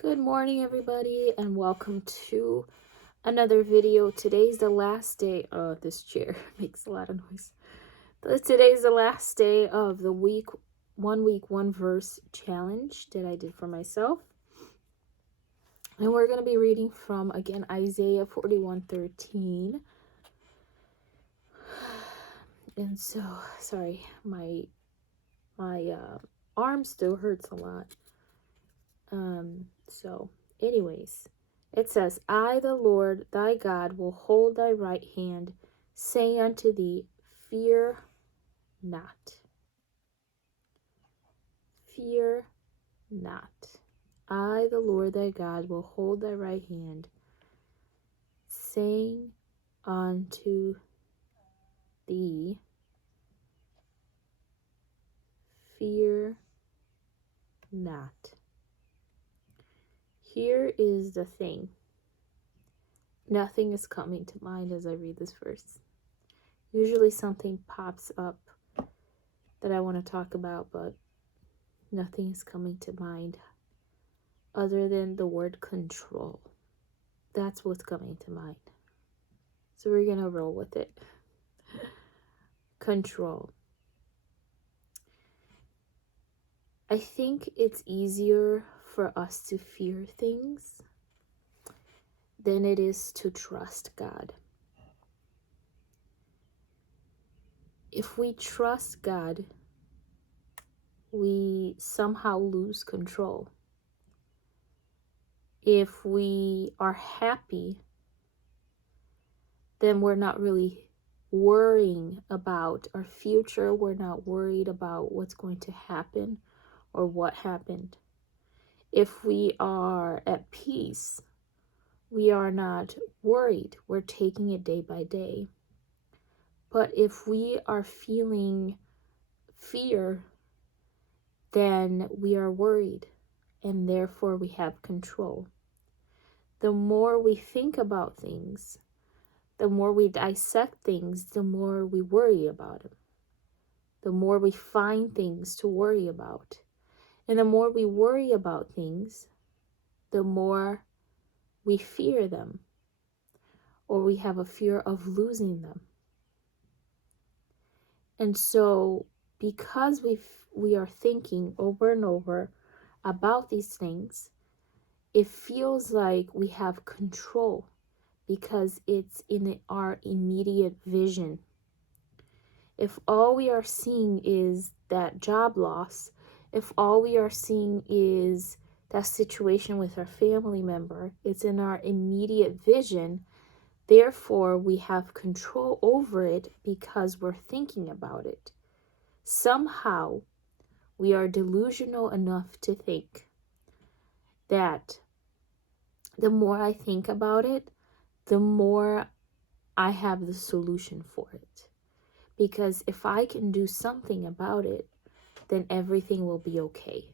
Good morning, everybody, and welcome to another video. Today's the last day. Oh, this chair makes a lot of noise. Today's the last day of the week, one verse challenge that I did for myself. And we're going to be reading from, again, Isaiah 41:13. And so, sorry, my arm still hurts a lot. Anyways, it says, I, the Lord thy God, will hold thy right hand, say unto thee, fear not. Fear not. I, the Lord thy God, will hold thy right hand, saying unto thee, fear not. Here is the thing. Nothing is coming to mind as I read this verse. Usually something pops up that I want to talk about, but nothing is coming to mind other than the word control. That's what's coming to mind. So we're going to roll with it. Control. I think it's easier for us to fear things than it is to trust God. If we trust God, we somehow lose control. If we are happy, then we're not really worrying about our future. We're not worried about what's going to happen or what happened. If we are at peace, we are not worried. We're taking it day by day. But if we are feeling fear, then we are worried, and therefore we have control. The more we think about things, the more we dissect things, the more we worry about them. The more we find things to worry about. And the more we worry about things, the more we fear them, or we have a fear of losing them. And so, because we are thinking over and over about these things, it feels like we have control because it's in our immediate vision. If all we are seeing is that job loss, if all we are seeing is that situation with our family member, it's in our immediate vision. Therefore, we have control over it because we're thinking about it. Somehow, we are delusional enough to think that the more I think about it, the more I have the solution for it. Because if I can do something about it, then everything will be okay.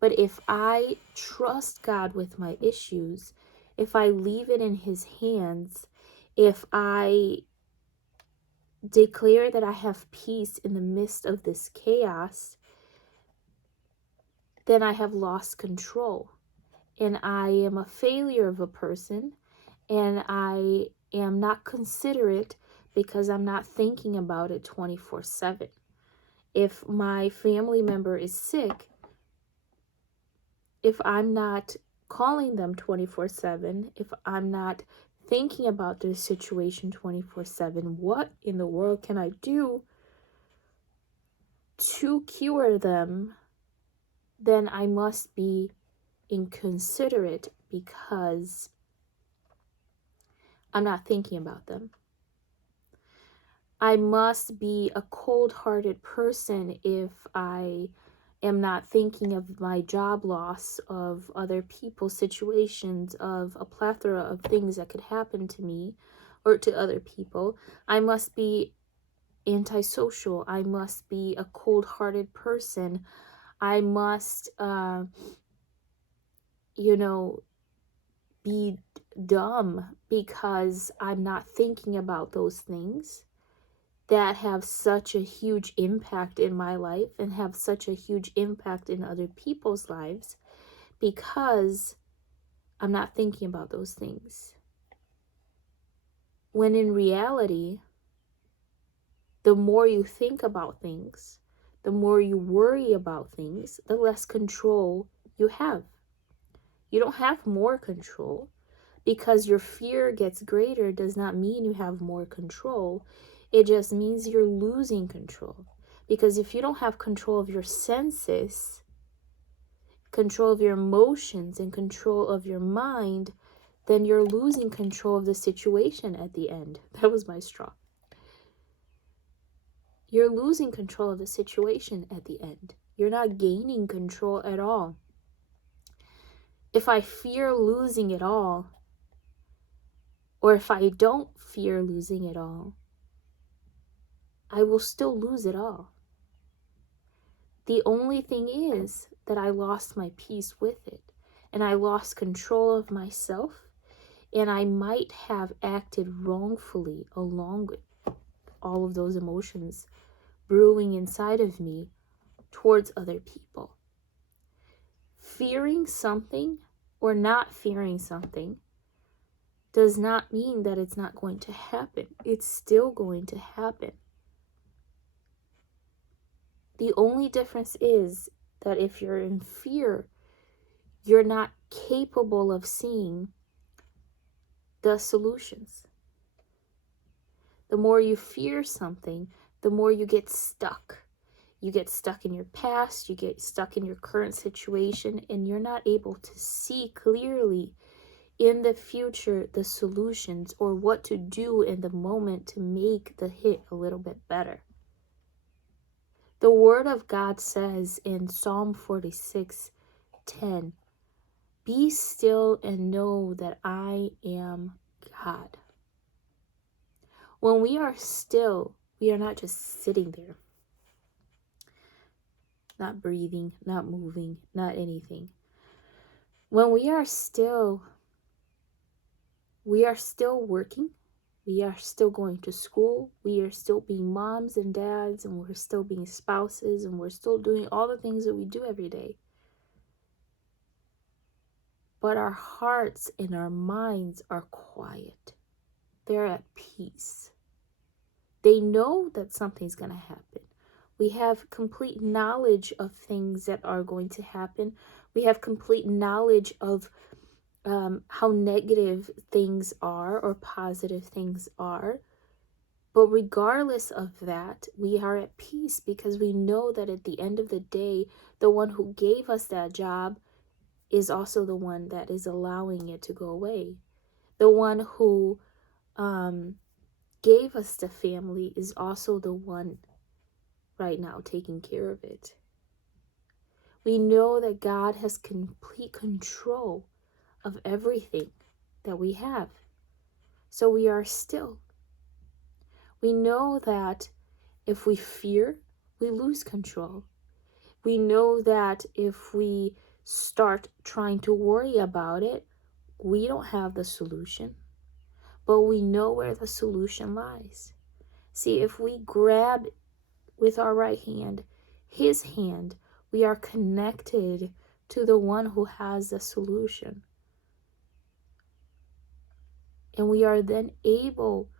But if I trust God with my issues, if I leave it in His hands, if I declare that I have peace in the midst of this chaos, then I have lost control. And I am a failure of a person, and I am not considerate because I'm not thinking about it 24/7. If my family member is sick, if I'm not calling them 24/7, if I'm not thinking about their situation 24/7, what in the world can I do to cure them? Then I must be inconsiderate because I'm not thinking about them. I must be a cold-hearted person if I am not thinking of my job loss, of other people's situations, of a plethora of things that could happen to me or to other people. I must be antisocial. I must be a cold-hearted person. I must, be dumb because I'm not thinking about those things that have such a huge impact in my life and have such a huge impact in other people's lives, because I'm not thinking about those things. When in reality, the more you think about things, the more you worry about things, the less control you have. You don't have more control. Because your fear gets greater does not mean you have more control. It just means you're losing control. Because if you don't have control of your senses, control of your emotions, and control of your mind, then you're losing control of the situation at the end. That was my straw. You're losing control of the situation at the end. You're not gaining control at all. If I fear losing it all, or if I don't fear losing it all, I will still lose it all. The only thing is that I lost my peace with it, and I lost control of myself, and I might have acted wrongfully along with all of those emotions brewing inside of me towards other people. Fearing something or not fearing something does not mean that it's not going to happen. It's still going to happen. The only difference is that if you're in fear, you're not capable of seeing the solutions. The more you fear something, the more you get stuck. You get stuck in your past, you get stuck in your current situation, and you're not able to see clearly in the future the solutions or what to do in the moment to make the hit a little bit better. The Word of God says in Psalm 46:10, "Be still and know that I am God." When we are still, we are not just sitting there, not breathing, not moving, not anything. When we are still working, we are still going to school, we are still being moms and dads, and we're still being spouses, and we're still doing all the things that we do every day. But our hearts and our minds are quiet. They're at peace. They know that something's going to happen. We have complete knowledge of things that are going to happen. We have complete knowledge of how negative things are or positive things are. But regardless of that, we are at peace because we know that at the end of the day, the one who gave us that job is also the one that is allowing it to go away. The one who gave us the family is also the one right now taking care of it. We know that God has complete control of everything that we have. So we are still. We know that if we fear, we lose control. We know that if we start trying to worry about it, we don't have the solution. But we know where the solution lies. See, if we grab with our right hand His hand, we are connected to the one who has the solution. And we are then able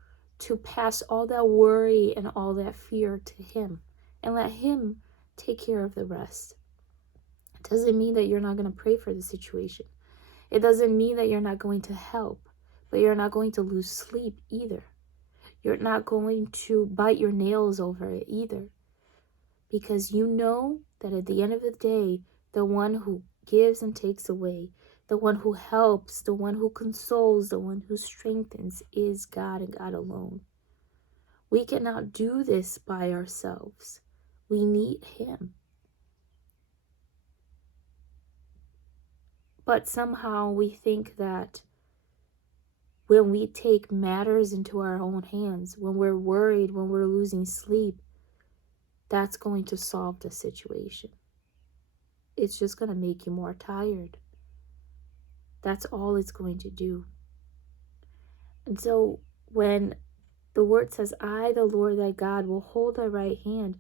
to pass all that worry and all that fear to Him and let Him take care of the rest. It doesn't mean that you're not going to pray for the situation. It doesn't mean that you're not going to help, but you're not going to lose sleep either. You're not going to bite your nails over it either. Because you know that at the end of the day, the one who gives and takes away, the one who helps, the one who consoles, the one who strengthens is God and God alone. We cannot do this by ourselves. We need Him. But somehow we think that when we take matters into our own hands, when we're worried, when we're losing sleep, that's going to solve the situation. It's just going to make you more tired. That's all it's going to do. And so when the word says, "I, the Lord thy God, will hold thy right hand,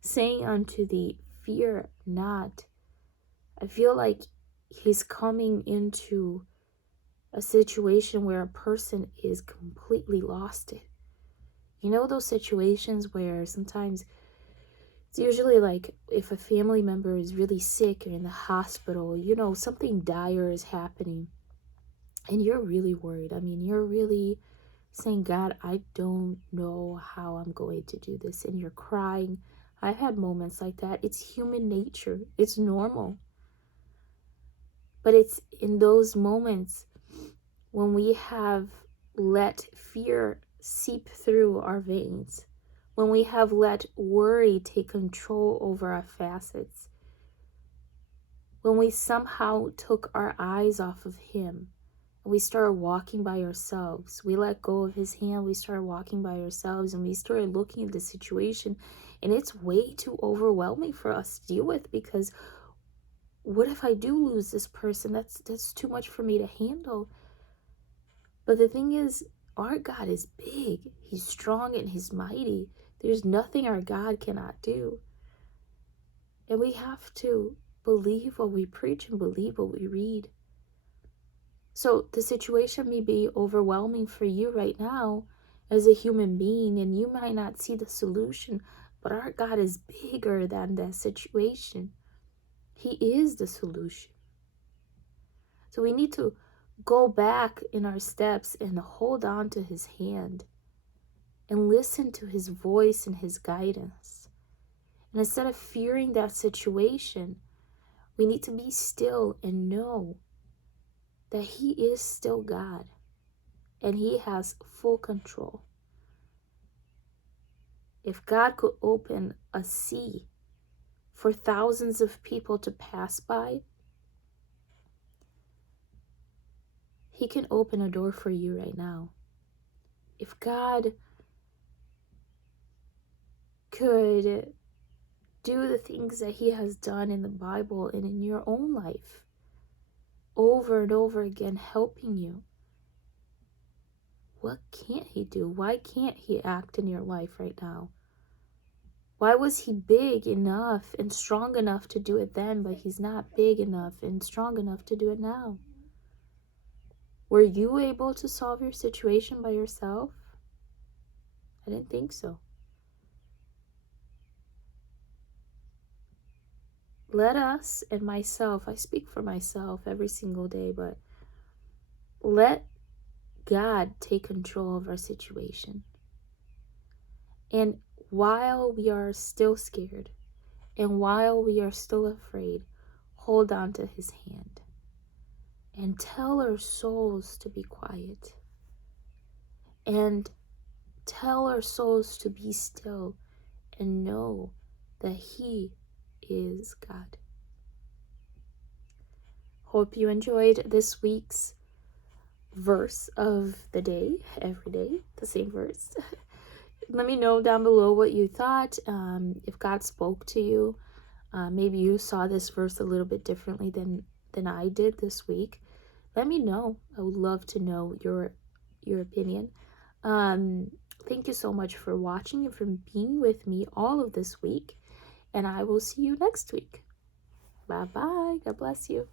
saying unto thee, fear not," I feel like he's coming into a situation where a person is completely lost it. You know those situations where sometimes it's usually like if a family member is really sick or in the hospital, you know, something dire is happening and you're really worried. I mean, you're really saying, God, I don't know how I'm going to do this. And you're crying. I've had moments like that. It's human nature, it's normal. But it's in those moments when we have let fear seep through our veins, when we have let worry take control over our facets, when we somehow took our eyes off of him and we started walking by ourselves, we let go of his hand, we started walking by ourselves, and we started looking at the situation, and it's way too overwhelming for us to deal with, because what if I do lose this person? That's too much for me to handle. But the thing is, our God is big. He's strong and he's mighty. There's nothing our God cannot do. And we have to believe what we preach and believe what we read. So the situation may be overwhelming for you right now as a human being, and you might not see the solution, but our God is bigger than that situation. He is the solution. So we need to go back in our steps and hold on to his hand and listen to his voice and his guidance. And instead of fearing that situation, we need to be still and know that he is still God and he has full control. If God could open a sea for thousands of people to pass by, he can open a door for you right now. If God could do the things that he has done in the Bible and in your own life, over and over again, helping you, what can't he do? Why can't he act in your life right now? Why was he big enough and strong enough to do it then, but he's not big enough and strong enough to do it now? Were you able to solve your situation by yourself? I didn't think so. Let us and myself, I speak for myself every single day, but let God take control of our situation. And while we are still scared and while we are still afraid, hold on to his hand and tell our souls to be quiet and tell our souls to be still and know that he is God. Hope you enjoyed this week's verse of the day, every day, the same verse. Let me know down below what you thought, if God spoke to you. Maybe you saw this verse a little bit differently than I did this week. Let me know. I would love to know your opinion. Thank you so much for watching and for being with me all of this week. And I will see you next week. Bye-bye. God bless you.